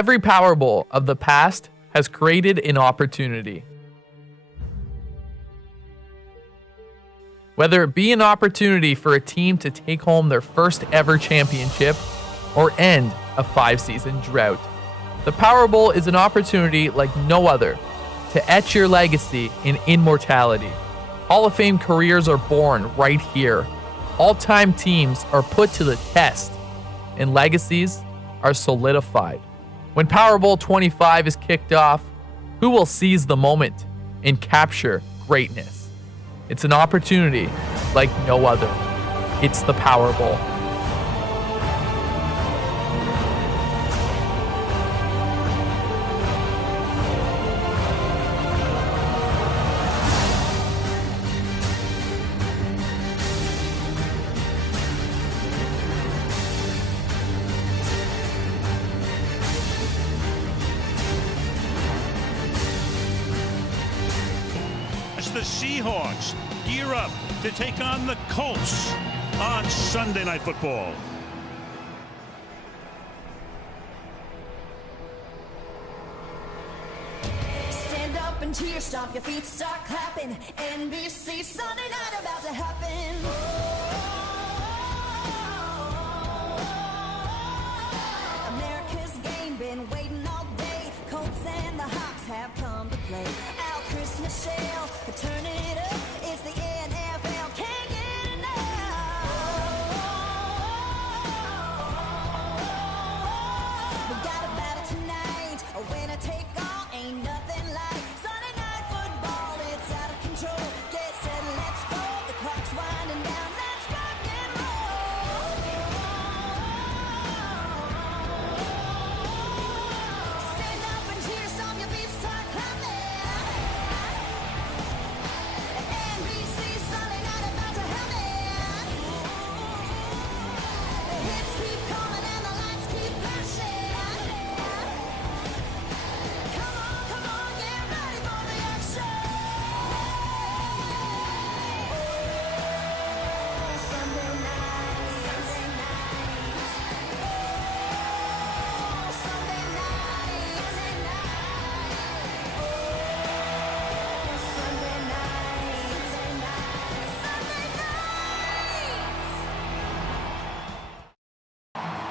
Every Powerbowl of the past has created an opportunity. Whether it be an opportunity for a team to take home their first ever championship or end a 5-season drought, the Powerbowl is an opportunity like no other to etch your legacy in immortality. Hall of Fame careers are born right here. All-time teams are put to the test, and legacies are solidified. When Powerbowl 25 is kicked off, who will seize the moment and capture greatness? It's an opportunity like no other. It's the Powerbowl. The Seahawks gear up to take on the Colts on Sunday Night Football. Stand up and cheer, stomp your feet, start clapping. NBC Sunday night about to happen. America's game been waiting all day. Colts and the Hawks have come to play. Our Christmas shell, turn it up. It's the NFL, can't get enough. We got a battle tonight, a winner take all, ain't nothing like Sunday Night Football. It's out of control. Get set, let's go. The clock's winding down. Let's rock and roll. Stand up and cheer, stomp your feet, start clapping. NBC Sunday night about to happen. The hits keep coming and the lights keep flashing. Come on, get ready for the action. Sunday night, Sunday night. Sunday night, Sunday night. Sunday night, Sunday night, Sunday night.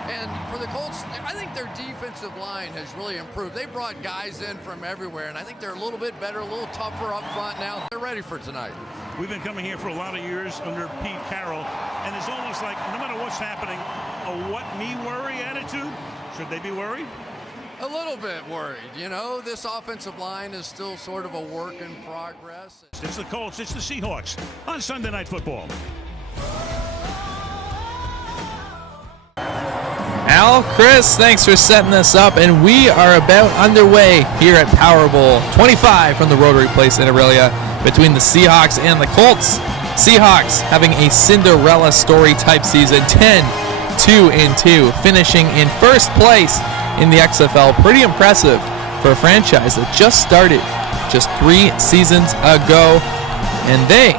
And for the Colts, I think their defensive line has really improved. They brought guys in from everywhere, and I think they're a little bit better, a little tougher up front now. They're ready for tonight. We've been coming here for a lot of years under Pete Carroll, and it's almost like no matter what's happening, a what me worry attitude. Should they be worried? A little bit worried. You know, this offensive line is still sort of a work in progress. It's the Colts, it's the Seahawks on Sunday Night Football. Al, Chris, thanks for setting this up, and we are about underway here at Powerbowl 25 from the Rotary Place in Aurelia between the Seahawks and the Colts. Seahawks having a Cinderella story type season, 10-2-2, finishing in first place in the XFL. Pretty impressive for a franchise that just started just 3 seasons ago, and they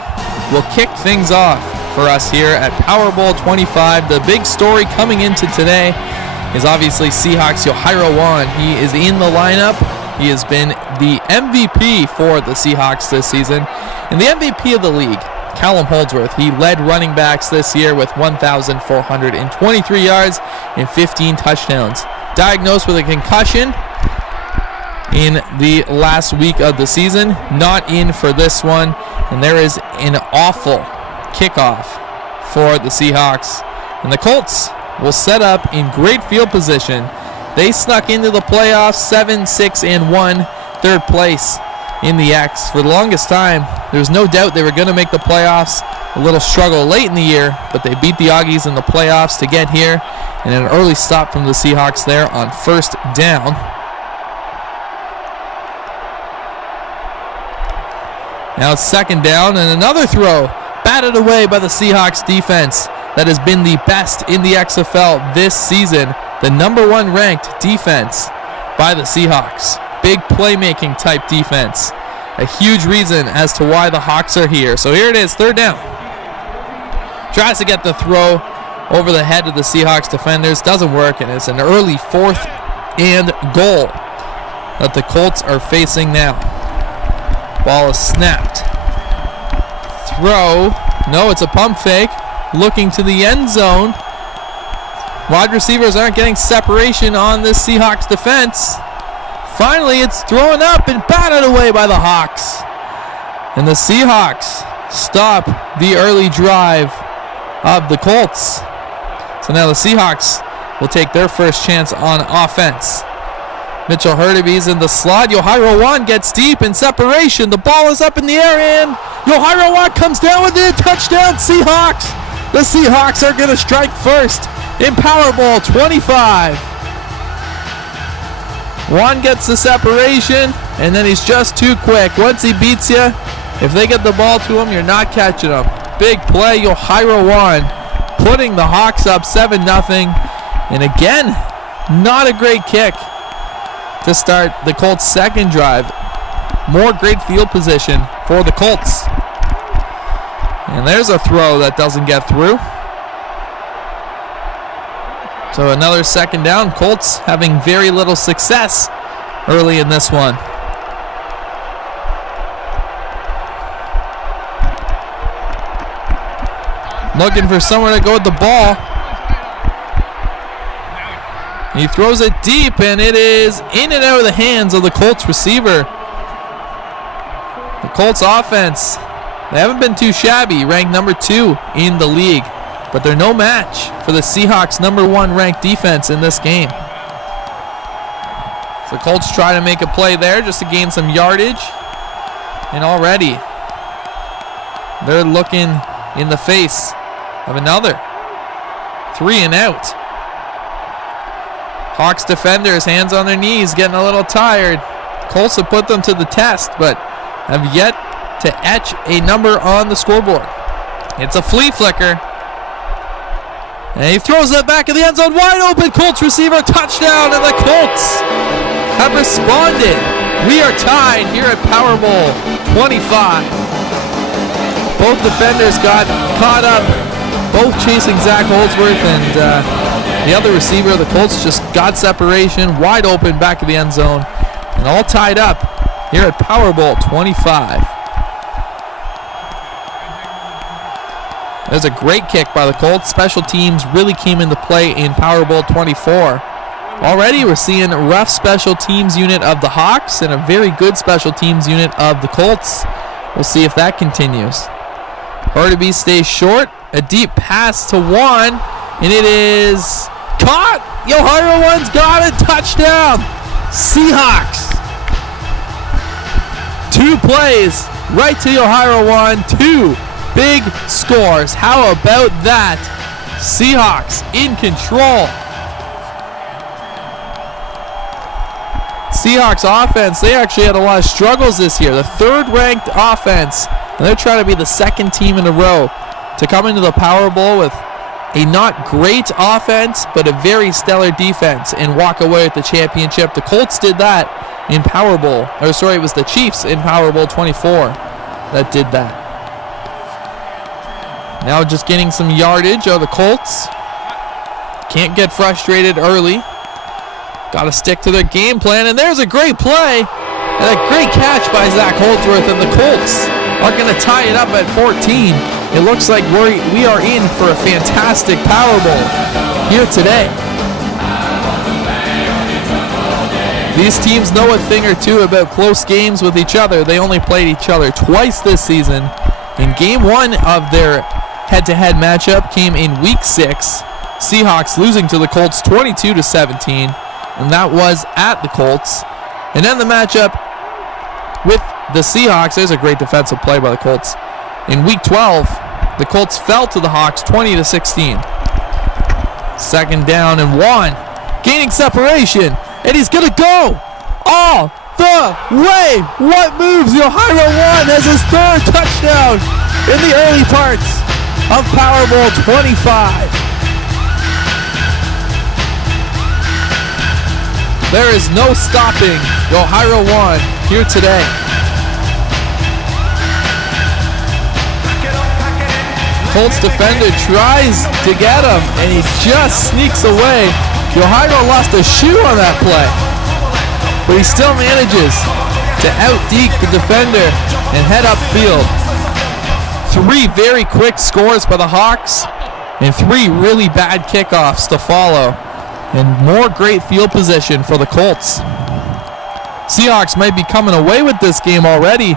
will kick things off for us here at Powerbowl 25. The big story coming into today is obviously Seahawks Yohairo Wan. He is in the lineup. He has been the MVP for the Seahawks this season. And the MVP of the league, Callum Holdsworth, he led running backs this year with 1,423 yards and 15 touchdowns. Diagnosed with a concussion in the last week of the season, not in for this one. And there is an awful kickoff for the Seahawks, and the Colts will set up in great field position. They snuck into the playoffs 7-6-1, third place in the X. For the longest time, there was no doubt they were going to make the playoffs. A little struggle late in the year, but they beat the Augies in the playoffs to get here, and an early stop from the Seahawks there on first down. Now it's second down, and another throw batted away by the Seahawks defense that has been the best in the XFL this season. The number 1 ranked defense by the Seahawks. Big playmaking type defense. A huge reason as to why the Hawks are here. So here it is, third down. Tries to get the throw over the head of the Seahawks defenders. Doesn't work, and it's an early 4th and goal that the Colts are facing now. Ball is snapped. Throw. No, it's a pump fake. Looking to the end zone. Wide receivers aren't getting separation on this Seahawks defense. Finally, it's thrown up and batted away by the Hawks. And the Seahawks stop the early drive of the Colts. So now the Seahawks will take their first chance on offense. Mitchell Hurtaby's in the slot. Yohairo Wan gets deep in separation. The ball is up in the air and Yohairo Wan comes down with it. Touchdown Seahawks. The Seahawks are going to strike first in Powerball 25. Wan gets the separation and then he's just too quick. Once he beats you, if they get the ball to him, you're not catching him. Big play, Yohairo Wan putting the Hawks up 7-0. And again, not a great kick to start the Colts' second drive. More great field position for the Colts. And there's a throw that doesn't get through. So another second down. Colts having very little success early in this one. Looking for somewhere to go with the ball. He throws it deep, and it is in and out of the hands of the Colts receiver. The Colts offense, they haven't been too shabby, ranked number 2 in the league, but they're no match for the Seahawks' number 1 ranked defense in this game. So the Colts try to make a play there just to gain some yardage, and already they're looking in the face of another 3 and out. Hawks defenders, hands on their knees, getting a little tired. Colts have put them to the test, but have yet to etch a number on the scoreboard. It's a flea flicker. And he throws it back in the end zone, wide open. Colts receiver, touchdown, and the Colts have responded. We are tied here at Powerball 25. Both defenders got caught up, both chasing Zach Holdsworth, and the other receiver of the Colts just got separation, wide open back of the end zone, and all tied up here at Powerball 25. There's a great kick by the Colts. Special teams really came into play in Powerball 24. Already we're seeing a rough special teams unit of the Hawks and a very good special teams unit of the Colts. We'll see if that continues. Hurtaby stays short. A deep pass to Wan, and it is caught. Yohairo Wan's got it. Touchdown Seahawks. 2 plays right to Yohairo Wan. 2 big scores. How about that? Seahawks in control. Seahawks offense, they actually had a lot of struggles this year. The 3rd ranked offense, and they're trying to be the 2nd team in a row to come into the Powerball with a not great offense, but a very stellar defense and walk away with the championship. The Colts did that in Powerball. It was the Chiefs in Powerball 24 that did that. Now just getting some yardage are the Colts. Can't get frustrated early. Got to stick to their game plan, and there's a great play and a great catch by Zach Holdsworth, and the Colts are going to tie it up at 14. It looks like we are in for a fantastic Powerball here today. These teams know a thing or two about close games with each other. They only played each other twice this season. In game 1 of their head-to-head matchup came in week 6. Seahawks losing to the Colts 22-17, and that was at the Colts. And then the matchup with the Seahawks, there's a great defensive play by the Colts. In week 12, the Colts fell to the Hawks 20-16. Second down and 1. Gaining separation, and he's going to go all the way. What moves? Yohairo Wan has his 3rd touchdown in the early parts of Powerball 25. There is no stopping Yohairo Wan here today. Colts defender tries to get him, and he just sneaks away Yohairo lost a shoe on that play, but he still manages to out-deke the defender and head upfield. 3 very quick scores by the Hawks and 3 really bad kickoffs to follow, and more great field position for the Colts. Seahawks might be coming away with this game already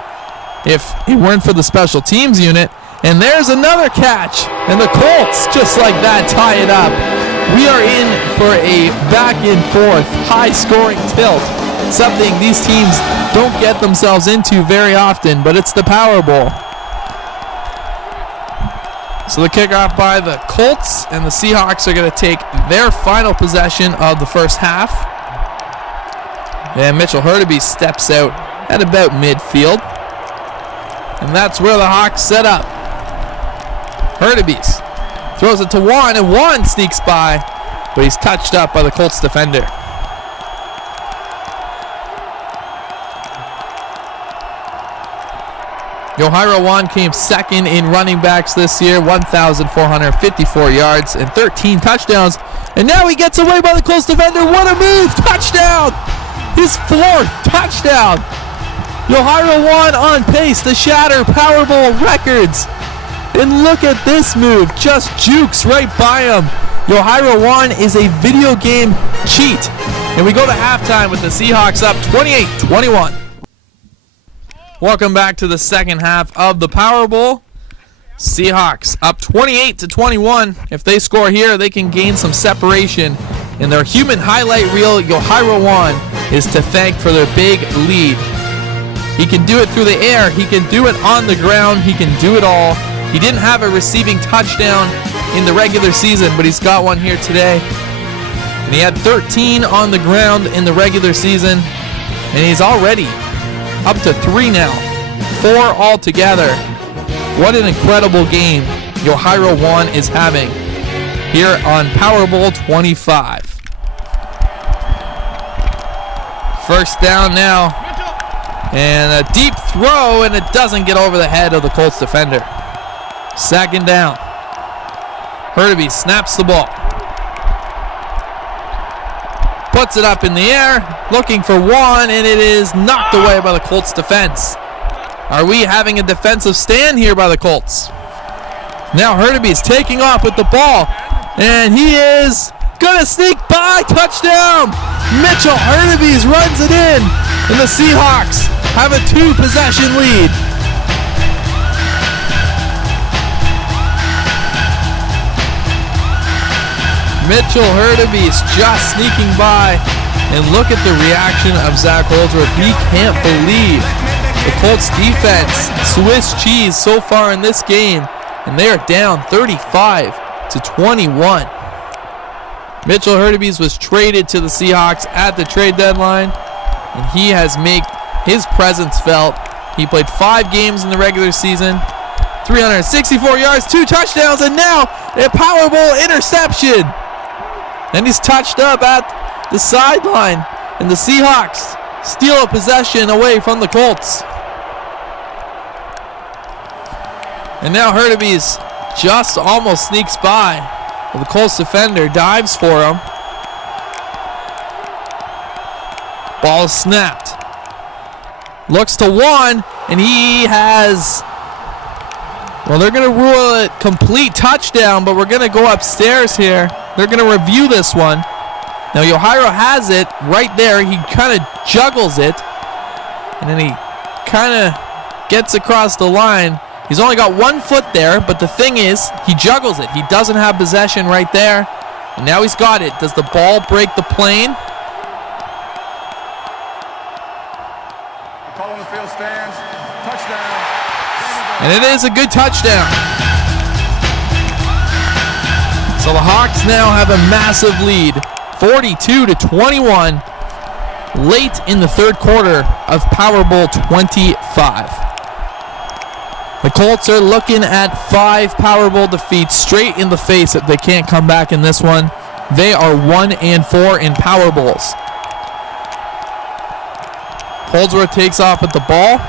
if it weren't for the special teams unit. And there's another catch, and the Colts, just like that, tie it up. We are in for a back and forth, high-scoring tilt, something these teams don't get themselves into very often, but it's the Powerbowl. So the kickoff by the Colts, and the Seahawks are going to take their final possession of the first half. And Mitchell Hurtubise steps out at about midfield. And that's where the Hawks set up. Hurtubise throws it to Juan, and Juan sneaks by, but he's touched up by the Colts defender. Yohairo Juan came second in running backs this year, 1,454 yards and 13 touchdowns. And now he gets away by the Colts defender. What a move! Touchdown! His 4th touchdown. Yohairo Juan on pace to shatter Powerbowl records. And look at this move. Just jukes right by him. Yohairo Juan is a video game cheat. And we go to halftime with the Seahawks up 28-21. Welcome back to the second half of the Powerbowl. Seahawks up 28-21. If they score here, they can gain some separation. And their human highlight reel, Yohairo Juan, is to thank for their big lead. He can do it through the air. He can do it on the ground. He can do it all. He didn't have a receiving touchdown in the regular season, but he's got one here today. And he had 13 on the ground in the regular season. And he's already up to 3 now. 4 altogether. What an incredible game Yohairo Juan is having here on Powerbowl 25. First down now. And a deep throw, and it doesn't get over the head of the Colts defender. Second down. Hurtubise snaps the ball. Puts it up in the air, looking for Juan, and it is knocked away by the Colts defense. Are we having a defensive stand here by the Colts? Now Hurtubise taking off with the ball, and he is going to sneak by. Touchdown! Mitchell Hurtubise runs it in, and the Seahawks have a 2-possession lead. Mitchell Hurtubise just sneaking by, and look at the reaction of Zach Holdsworth. He can't believe the Colts defense, Swiss cheese so far in this game, and they are down 35-21. Mitchell Hurtubise was traded to the Seahawks at the trade deadline, and he has made his presence felt. He played 5 games in the regular season, 364 yards, 2 touchdowns, and now a Powerbowl interception. And he's touched up at the sideline, and the Seahawks steal a possession away from the Colts. And now Hurtubise just almost sneaks by. The Colts defender dives for him. Ball snapped. Looks to Juan, and he has... Well, they're going to rule it complete touchdown, but we're going to go upstairs here. They're going to review this one. Now, Yohairo has it right there. He kind of juggles it, and then he kind of gets across the line. He's only got 1 foot there, but the thing is, he juggles it. He doesn't have possession right there, and now he's got it. Does the ball break the plane? Call on the field stands. Touchdown. And it is a good touchdown. So the Hawks now have a massive lead, 42-21, late in the third quarter of Powerbowl 25. The Colts are looking at 5 Powerbowl defeats straight in the face if they can't come back in this one. They are 1-4 in Powerbowls. Holdsworth takes off with the ball,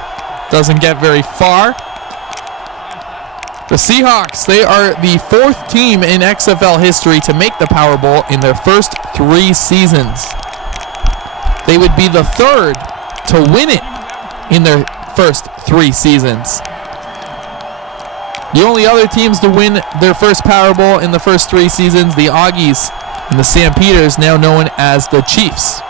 doesn't get very far. The Seahawks, they are the 4th team in XFL history to make the Powerbowl in their first 3 seasons. They would be the 3rd to win it in their first 3 seasons. The only other teams to win their first Powerbowl in the first 3 seasons, the Augies and the Stampeders, now known as the Chiefs.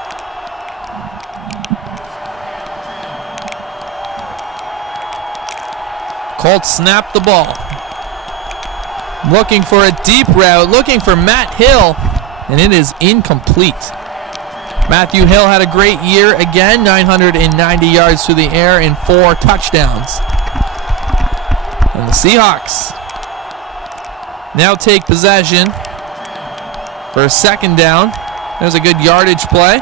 Colts snap the ball. Looking for a deep route, looking for Matt Hill, and it is incomplete. Matthew Hill had a great year again, 990 yards through the air and 4 touchdowns. And the Seahawks now take possession for a 2nd down. There's a good yardage play.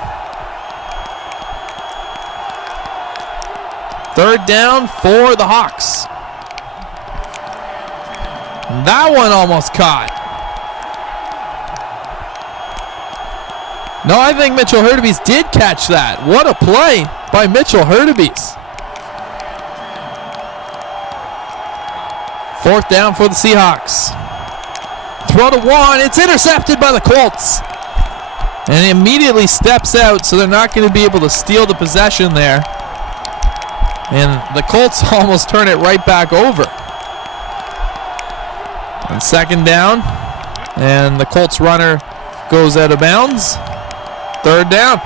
3rd down for the Hawks. That one almost caught. No, I think Mitchell Hurtubise did catch that. What a play by Mitchell Hurtubise. 4th down for the Seahawks. Throw to one. It's intercepted by the Colts. And it immediately steps out, so they're not going to be able to steal the possession there. And the Colts almost turn it right back over. On 2nd down, and the Colts runner goes out of bounds. 3rd down.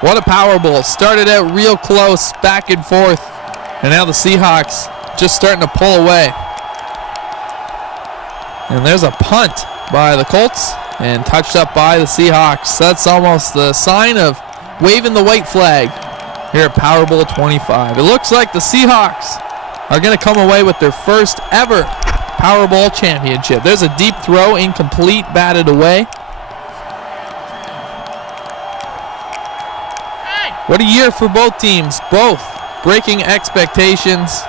What a Powerbowl. Started out real close, back and forth, and now the Seahawks just starting to pull away. And there's a punt by the Colts and touched up by the Seahawks. That's almost the sign of waving the white flag here at Powerbowl 25. It looks like the Seahawks are going to come away with their first ever Powerbowl championship. There's a deep throw, incomplete, batted away. What a year for both teams, both breaking expectations.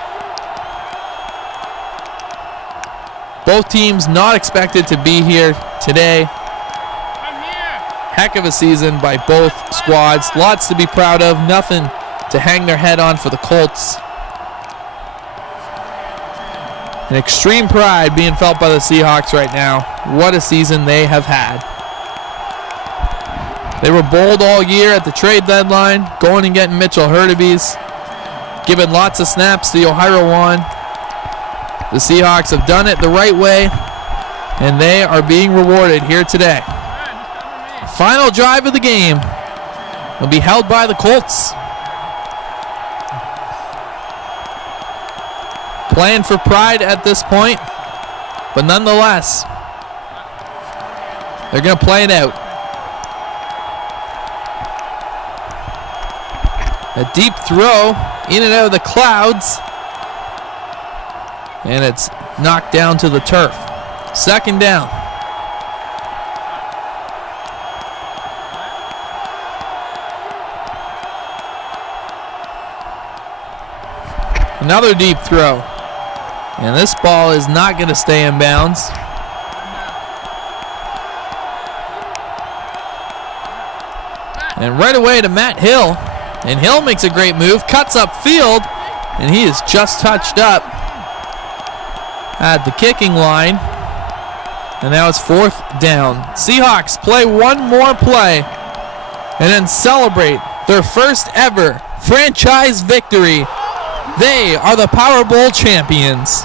Both teams not expected to be here today. Heck of a season by both squads. Lots to be proud of. Nothing to hang their head on for the Colts. An extreme pride being felt by the Seahawks right now. What a season they have had. They were bold all year at the trade deadline, going and getting Mitchell Hurtubise, giving lots of snaps to Yohiro. The Seahawks have done it the right way, and they are being rewarded here today. Final drive of the game will be held by the Colts. Playing for pride at this point, but nonetheless, they're going to play it out. A deep throw in and out of the clouds, and it's knocked down to the turf. 2nd down. Another deep throw. And this ball is not going to stay in bounds. And right away to Matt Hill. And Hill makes a great move, cuts up field, and he is just touched up at the kicking line. And now it's 4th down. Seahawks play one more play and then celebrate their first ever franchise victory. They are the Powerbowl champions.